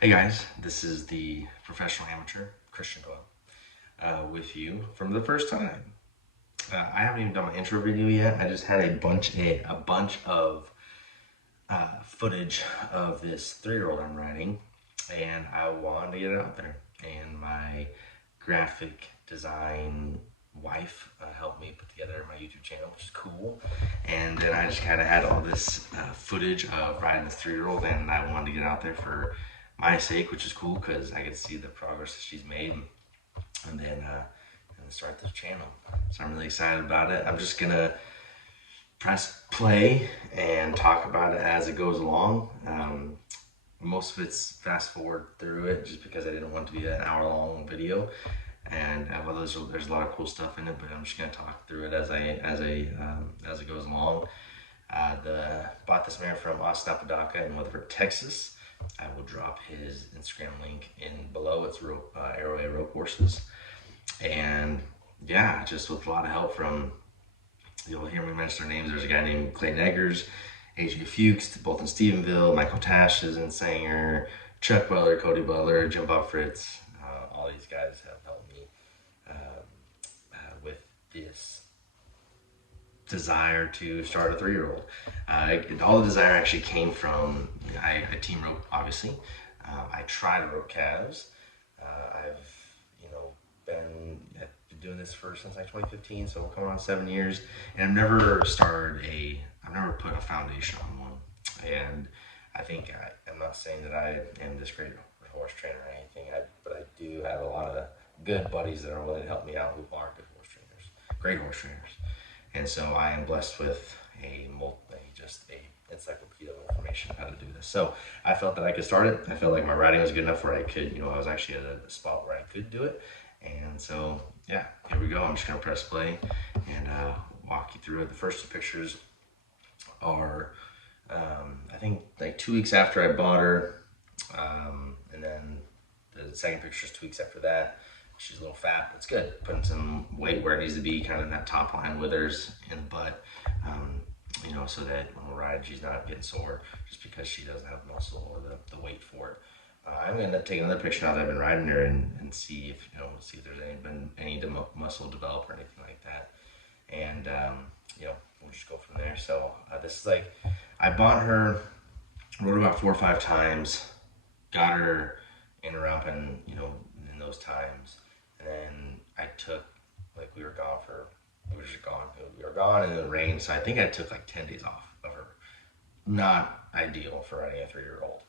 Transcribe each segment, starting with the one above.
Hey guys, this is the professional amateur Christian Colt with you from the first time. I haven't even done my intro video yet. I just had a bunch of footage of this 3-year-old I'm riding, and I wanted to get it out there. And my graphic design wife helped me put together my YouTube channel, which is cool. And then I just kind of had all this footage of riding this 3-year-old, and I wanted to get it out there for my sake, which is cool because I get to see the progress that she's made, and then start this channel. So I'm really excited about it. I'm just gonna press play and talk about it as it goes along. Most of it's fast forward through it just because I didn't want it to be an hour long video. And well, there's a lot of cool stuff in it, but I'm just gonna talk through it as it goes along. Bought this mare from Austin Apodaca in Weatherford, Texas. I will drop his Instagram link in below. It's Arrowway Rope Horses, and yeah, just with a lot of help from, you'll hear me mention their names. There's a guy named Clayton Eggers, AJ Fuchs, both in Stephenville, Michael Tash is in Sanger, Chuck Butler, Cody Butler, Jim Bob Fritz. All these guys have helped me with this desire to start a 3-year-old. All the desire actually came from, I team rope, obviously. I try to rope calves. I've, been doing this since like 2015, so we're coming on 7 years, and I've never put a foundation on one. And I'm not saying that I am this great horse trainer or anything, but I do have a lot of good buddies that are willing to help me out who are good horse trainers, great horse trainers. And so I am blessed with just a encyclopedia of information how to do this. So I felt that I could start it. I felt like my riding was good enough where I could, I was actually at a spot where I could do it. And so, yeah, here we go. I'm just gonna press play and walk you through it. The first two pictures are, I think, like 2 weeks after I bought her. And then the second picture is 2 weeks after that. She's a little fat. It's good. Putting some weight where it needs to be, kind of in that top line withers in the butt, so that when we're riding, she's not getting sore just because she doesn't have muscle or the weight for it. I'm gonna end up taking another picture now that I've been riding her and see if there's been any muscle develop or anything like that. And we'll just go from there. So this is like, I bought her, rode about 4 or 5 times, got her in a rump, and in those times. And then I took, like, we were just gone. We were gone and it rained, so I think I took like 10 days off of her. Not ideal for riding a 3-year-old.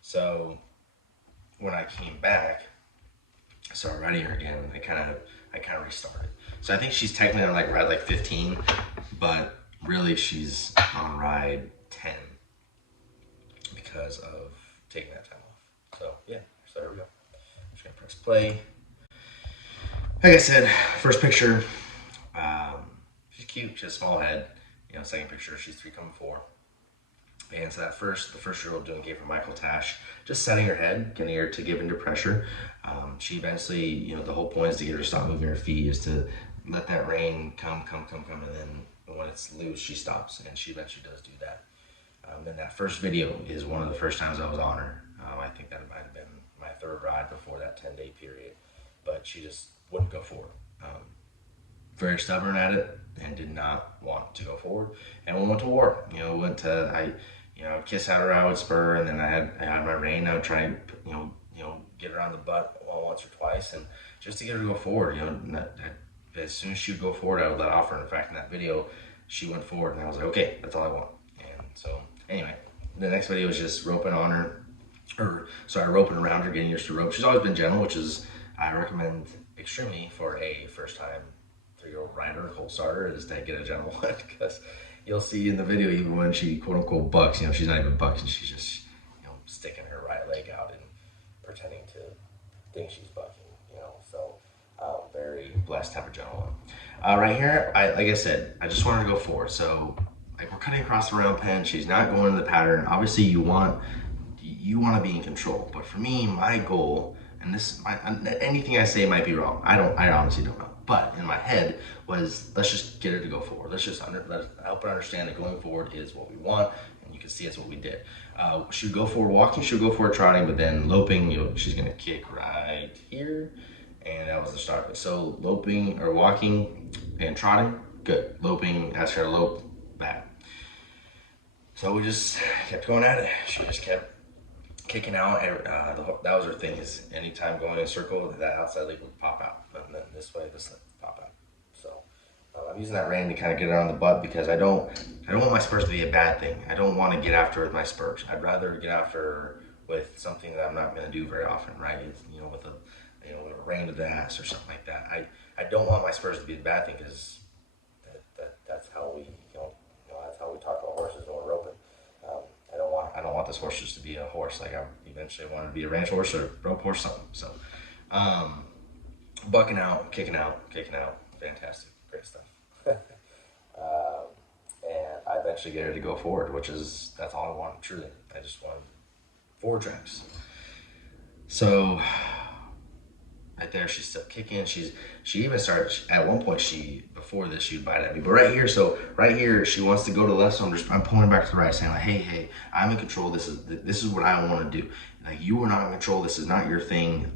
So when I came back, started riding her again, I kind of restarted. So I think she's technically on like ride like 15, but really she's on ride 10 because of taking that time off. So yeah, so there we go. I'm just gonna press play. Like I said, first picture, she's cute. She has a small head. Second picture, she's 3 coming 4. And so the first year-old gave her Michael Tash, just setting her head, getting her to give into pressure. She eventually, the whole point is to get her to stop moving her feet, is to let that rein come, and then when it's loose, she stops, and she eventually does do that. Then that first video is one of the first times I was on her. I think that might have been my 3rd ride before that 10-day period, but she just wouldn't go forward. Very stubborn at it and did not want to go forward. And we went to war. I would kiss at her, I would spur, and then I had my rein. I would try and get her on the butt once or twice, and just to get her to go forward. As soon as she would go forward, I would let off her. In fact, in that video, she went forward, and I was like, okay, that's all I want. And so anyway, the next video was just roping on her, roping around her, getting used to rope. She's always been gentle, which is, I recommend extremely for a first-time 3-year-old rider, a colt starter, is to get a gentle one, because you'll see in the video, even when she quote unquote bucks, she's not even bucking, she's just sticking her right leg out and pretending to think she's bucking. So very blessed to have a gentle one. Right here, like I said, I just wanted to go forward. So like, we're cutting across the round pen. She's not going to the pattern. Obviously, you want to be in control. But for me, my goal, and anything I say might be wrong. I honestly don't know. But in my head was, let's just get her to go forward. Let's help her understand that going forward is what we want, and you can see that's what we did. She would go forward walking, she would go forward trotting, but then loping, she's gonna kick right here, and that was the start of it. So loping or walking and trotting, good. Loping, ask her to lope, bad. So we just kept going at it. She just kept kicking out. That was her thing, is anytime going in a circle, that outside leg would pop out. And then this way, this leg would pop out. So I'm using that rein to kind of get her on the butt, because I don't want my spurs to be a bad thing. I don't want to get after her with my spurs. I'd rather get after her with something that I'm not going to do very often, right? It's, with a rein to the ass or something like that. I don't want my spurs to be a bad thing, because that's how we that's how we talk about horses when we're roping. I don't want this horse just to be a horse. Like, I eventually wanted to be a ranch horse or rope horse, something. So, bucking out, kicking out, fantastic, great stuff. And I eventually get her to go forward, that's all I wanted, truly. I just wanted forward tracks. So right there, she's still kicking. She even started, at one point, before this, she'd bite at me. But right here, she wants to go to the left, so I'm pulling back to the right, saying like, hey, I'm in control. This is what I want to do. Like, you are not in control. This is not your thing.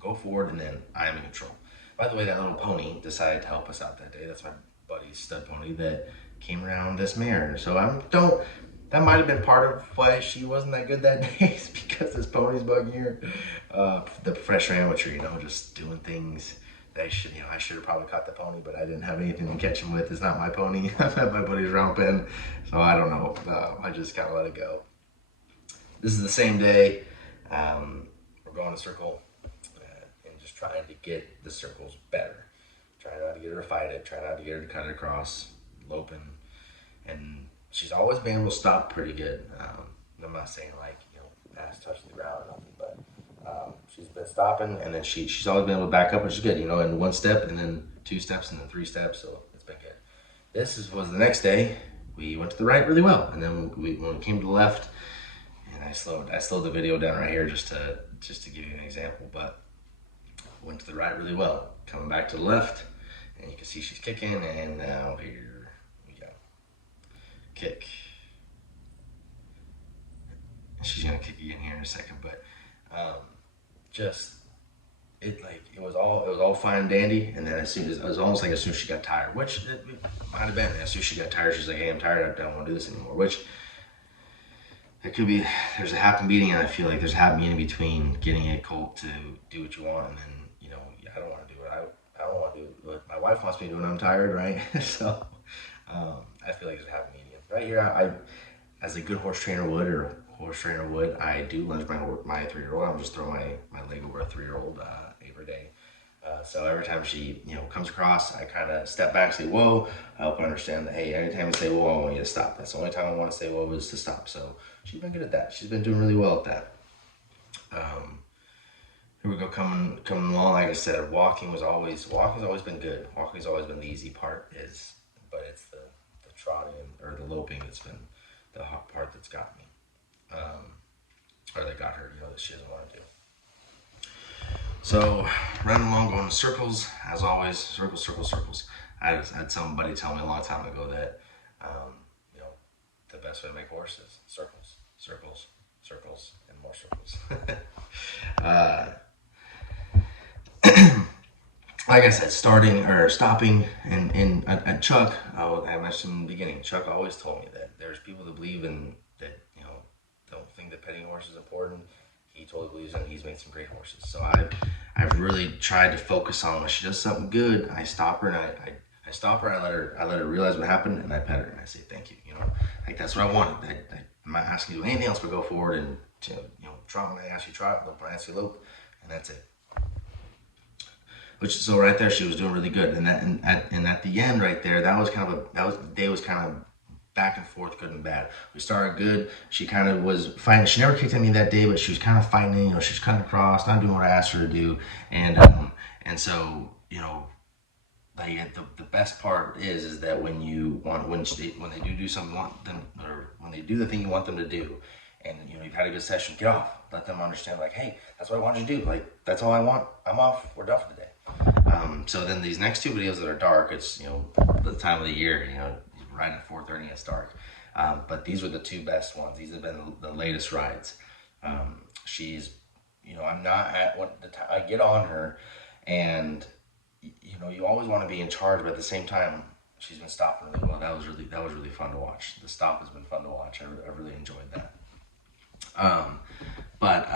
Go forward, and then I'm in control. By the way, that little pony decided to help us out that day. That's my buddy's stud pony that came around this mare. So that might have been part of why she wasn't that good that day, is because this pony's bugging her. The professional amateur, just doing things that I should have probably caught the pony, but I didn't have anything to catch him with. It's not my pony. I had my buddy's round pen, so I don't know. I just kind of let it go. This is the same day. We're going to circle and just trying to get the circles better. Trying not to get her to fight it. Trying not to get her to cut it across. Loping. And she's always been able to stop pretty good. I'm not saying like, ass touching the ground or nothing, but she's been stopping, and then she's always been able to back up, which is good, in one step, and then 2 steps, and then 3 steps, so it's been good. This was the next day. We went to the right really well, and then when we came to the left, and I slowed the video down right here just to give you an example, but went to the right really well. Coming back to the left, and you can see she's kicking, and now here we go. Kick. She's gonna kick again here in a second, but it was all fine and dandy, and then it was almost like as soon as she got tired, which it might have been. As soon as she got tired, she's like, "Hey, I'm tired. I don't want to do this anymore." Which it could be. There's a happy medium, and I feel like there's a happy medium between getting a colt to do what you want, and then I don't want to do what I don't want to do what my wife wants me to do when I'm tired, right? So I feel like there's a happy medium right here. I as a good horse trainer would, I do lunge my 3-year-old. I'm just throwing my leg over a 3-year-old every day. So every time she comes across, I kind of step back, say whoa. I help her understand that, hey, anytime I say whoa, I want you to stop. That's the only time I want to say whoa is to stop. So she's been good at that. She's been doing really well at that. Here we go, coming along. Like I said, walking's always been good. Walking's always been the easy part, but it's the trotting or the loping that's been the hard part that's got me. Or that got her, that she doesn't want to do. So, running along, going in circles, as always, circles. I had somebody tell me a long time ago that, the best way to make horses is circles, and more circles. Like I said, stopping, and Chuck, I mentioned in the beginning, Chuck always told me that there's people that believe in that, don't think that petting a horse is important. He totally believes in it. He's made some great horses. So I've really tried to focus on when she does something good, I stop her, and I stop her, I let her realize what happened, and I pet her, and I say thank you. Like that's what I wanted. I'm not asking you to do anything else but go forward and trot when I ask you trot, lope when I ask you lope, and that's it. So right there, she was doing really good, and at the end right there, the day was kind of back and forth, good and bad. We started good. She kind of was fighting. She never kicked at me that day, but she was kind of fighting. She was cutting across, not doing what I asked her to do, and so like the best part is that when they do something you want them, or when they do the thing you want them to do, and you've had a good session, get off. Let them understand, like, hey, that's what I wanted you to do. Like, that's all I want. I'm off. We're done for the day. So then these next 2 videos that are dark, it's the time of the year, right at 4:30 it's dark. But these are the two best ones. These have been the latest rides. She's, I'm not at what the time I get on her, and you always want to be in charge, but at the same time, she's been stopping really well. That was really fun to watch. The stop has been fun to watch. I really enjoyed that. But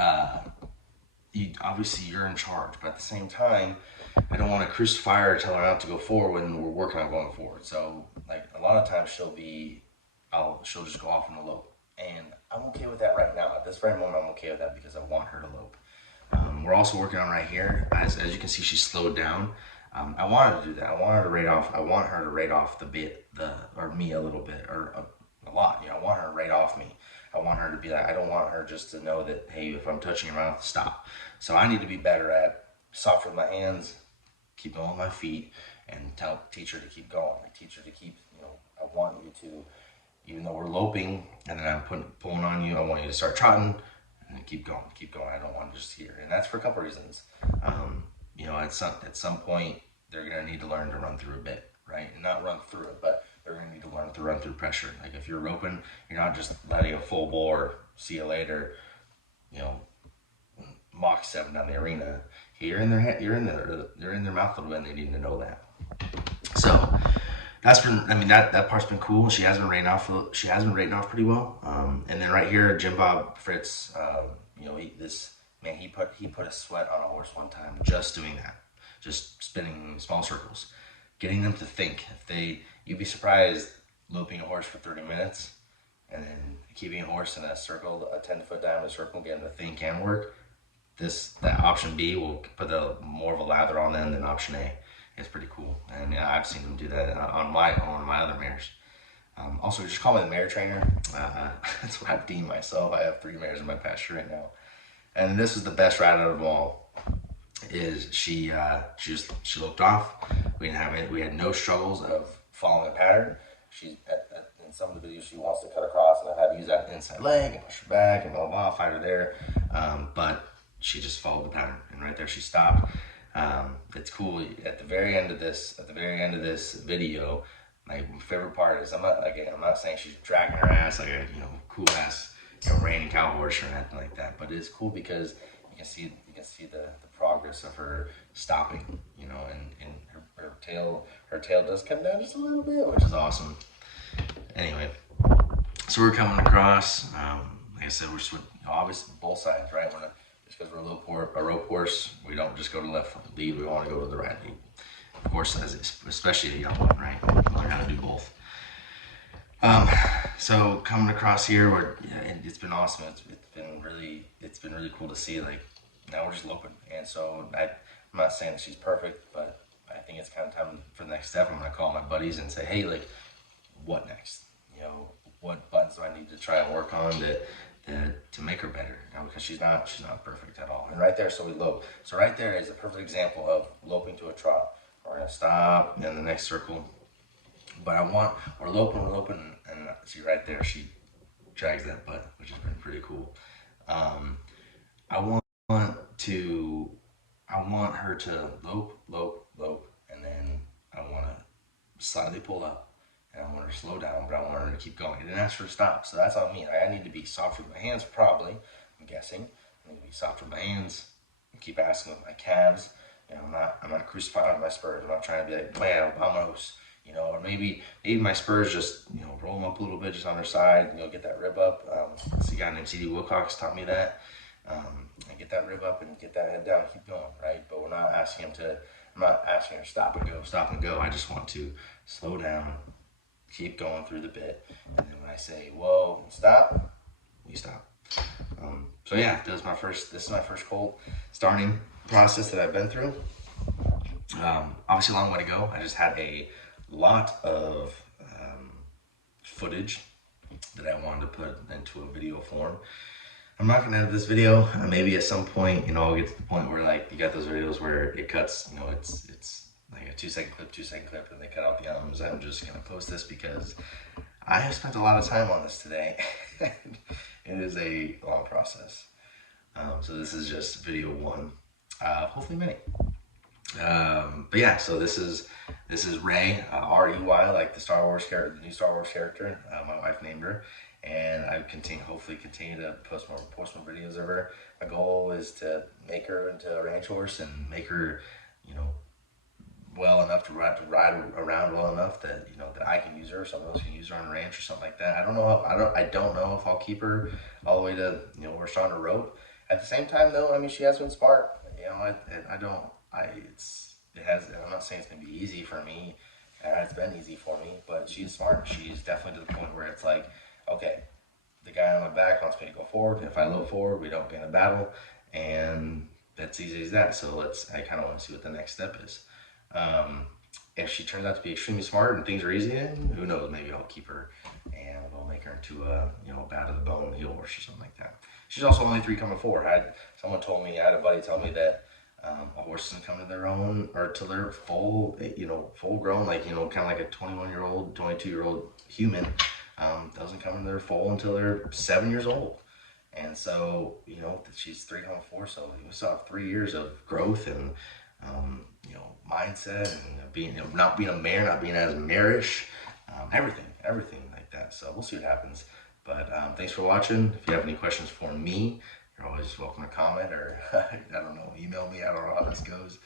obviously you're in charge, but at the same time, I don't want to crucify her or tell her not to go forward when we're working on going forward. So like a lot of times she'll just go off and elope, and I'm okay with that right now. At this very moment, I'm okay with that because I want her to elope. We're also working on right here. As you can see, she's slowed down. I want her to do that. I want her to rate off. I want her to rate off or me a little bit, or a lot. I want her to rate off me. I want her to be like, I don't want her just to know that, hey, if I'm touching her mouth, stop. So I need to be better at soft with my hands, keep going with my feet, and teach her to keep going. Like teach her to keep, I want you to, even though we're loping and then I'm pulling on you, I want you to start trotting and then keep going. I don't want to just hear. And that's for a couple reasons. At some point, they're going to need to learn to run through a bit, right? And not run through it, but they're going to need to learn to run through pressure. Like if you're roping, you're not just letting a full bore, see you later, Mach 7 down the arena. You're in their mouth a little bit, and they need to know that. So that part's been cool. She has been rating off pretty well. And then right here, Jim Bob Fritz, he put a sweat on a horse one time just doing that, just spinning small circles, getting them to think. You'd be surprised loping a horse for 30 minutes and then keeping a horse in a circle, a 10-foot diameter circle, getting them to think and work. That option B will put more of a lather on them than option A. It's pretty cool, and I've seen them do that on my other mares. Also, just call me the mare trainer. That's what I've deemed myself. I have 3 mares in my pasture right now, and this is the best ride out of them all. Is she looked off. We had no struggles of following a pattern. She's in some of the videos she wants to cut across, and I had to use that inside leg and push her back and blah blah blah, fight her there. But she just followed the pattern, and right there she stopped. It's cool. At the very end of this video, my favorite part is I'm not saying she's dragging her ass like a cool ass reining cow horse or anything like that, but it's cool because you can see the progress of her stopping, and her tail does come down just a little bit, which is awesome. Anyway, so we're coming across. Like I said, we're obviously both sides, right? Just because we're a rope horse, we don't just go to the left lead, we want to go to the right lead. Of course, especially a young one, right? Learn how to do both. So coming across here, it's been awesome. It's been really cool to see. Like now we're just loping, and so I'm not saying that she's perfect, but I think it's kind of time for the next step. I'm gonna call my buddies and say, hey, like, what next? What buttons do I need to try and work on to make her better? Because she's not perfect at all. And right there, so we lope. So right there is a perfect example of loping to a trot. We're gonna stop in the next circle. But we're loping, and see right there, she drags that butt, which has been pretty cool. I want her to lope, and then I want to slightly pull up. And I want her to slow down, but I want her to keep going. I didn't ask her to stop, so that's on me. I need to be soft with my hands, probably. I'm guessing. I need to be soft with my hands. Keep asking with my calves. I'm not crucifying with my spurs. I'm not trying to be like, man, vamos. Or maybe my spurs just roll them up a little bit, just on their side. Get that rib up. This guy named C.D. Wilcox taught me that. And get that rib up and get that head down. Keep going, right? But I'm not asking her to stop and go. I just want to slow down. Keep going through the bit, and then when I say whoa, stop, you stop. So yeah, this is my first Colt starting process that I've been through. Obviously a long way to go. I just had a lot of footage that I wanted to put into a video form. I'm not gonna edit this video. Maybe at some point, I'll get to the point where like you got those videos where it cuts, it's like a 2-second clip, and they cut out the ums. I'm just gonna post this because I have spent a lot of time on this today. It is a long process. So this is just video 1, hopefully many. But yeah, so this is Ray, Rey, like the Star Wars character, the new Star Wars character. My wife named her, and I hopefully continue to post more videos of her. My goal is to make her into a ranch horse and make her, you know, well enough to ride around well enough that that I can use her, or someone else can use her on a ranch or something like that. I don't know. I don't know if I'll keep her all the way to where we're starting to rope. At the same time, though, I mean, she has been smart. I don't. It has. I'm not saying it's gonna be easy for me. It's been easy for me, but she's smart. She's definitely to the point where it's like, okay, the guy on my back wants me to go forward. If I look forward, we don't get in a battle, and that's easy as that. So I kind of want to see what the next step is. Um, if she turns out to be extremely smart and things are easy, then who knows? Maybe I'll keep her and we'll make her into a bad to the bone heel horse or something like that. She's also only 3 coming 4. Someone told me, I had a buddy tell me that a horse doesn't come to their own or to their full, full grown, like kind of like a 21-year-old, 22-year-old human. Doesn't come in their full until they're 7 years old. And so, she's 3 coming 4, so we still have 3 years of growth and mindset and being not being a mare, not being as marish, everything like that. So we'll see what happens. But thanks for watching. If you have any questions for me, you're always welcome to comment or I don't know, email me. I don't know how this goes,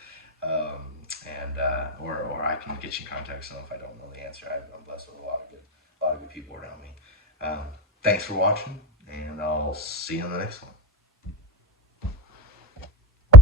and or I can get you in contact with someone if I don't know the answer. I'm blessed with a lot of good people around me. Thanks for watching, and I'll see you on the next one.